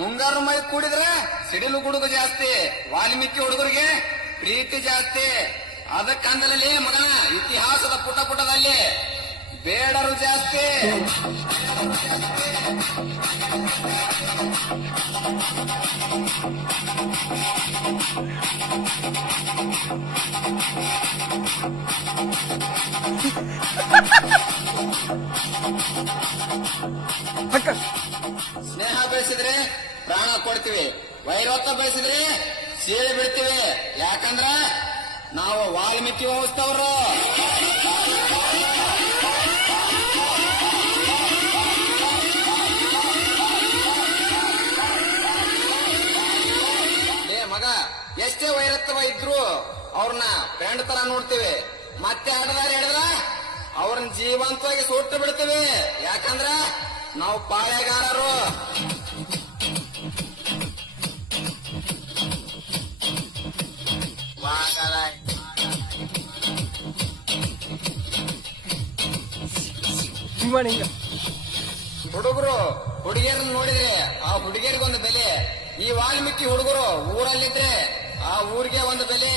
ಮುಂಗಾರು ಮೈ ಕೂಡಿದ್ರೆ ಸಿಡಿಲು ಗುಡುಗು ಜಾಸ್ತಿ, ವಾಲ್ಮೀಕಿ ಹುಡುಗರಿಗೆ ಪ್ರೀತಿ ಜಾಸ್ತಿ. ಅದಕ್ಕಂದಲ್ಲಿ ಮಗನ ಇತಿಹಾಸದ ಪುಟ ಪುಟದಲ್ಲಿ ಬೇಡರು ಜಾಸ್ತಿ. ಸ್ನೇಹ ಬೆಳೆಸಿದ್ರೆ ಪ್ರಾಣ ಕೊಡ್ತೀವಿ, ವೈರತ್ವ ಬೆಳೆಸಿದ್ರೆ ಸೀಳೆ ಬಿಡ್ತೀವಿ. ಯಾಕಂದ್ರ ನಾವು ವಾಲ್ಮೀಕಿ ವಂಶದವರು. ಮಗ ಎಷ್ಟೇ ವೈರತ್ವ ಇದ್ರು ಅವ್ರನ್ನ ಫ್ರೆಂಡ್ ತರ ನೋಡ್ತೀವಿ. ಮತ್ತೆ ಆಟದಾರಿ ಹಿಡಿದ್ರ ಅವ್ರನ್ನ ಜೀವಂತವಾಗಿ ಸುಟ್ಟು ಬಿಡ್ತೀವಿ. ಯಾಕಂದ್ರ ನಾವು ಪಾಳೆಗಾರರು. ಹುಡುಗರು ಹುಡುಗಿಯರನ್ನ ನೋಡಿದ್ರೆ ಆ ಹುಡುಗಿಯರಿಗೊಂದು ಬೆಲೆ. ಈ ವಾಲ್ಮೀಕಿ ಹುಡುಗರು ಊರಲ್ಲಿದ್ರೆ ಆ ಊರಿಗೆ ಒಂದು ಬೆಲೆ.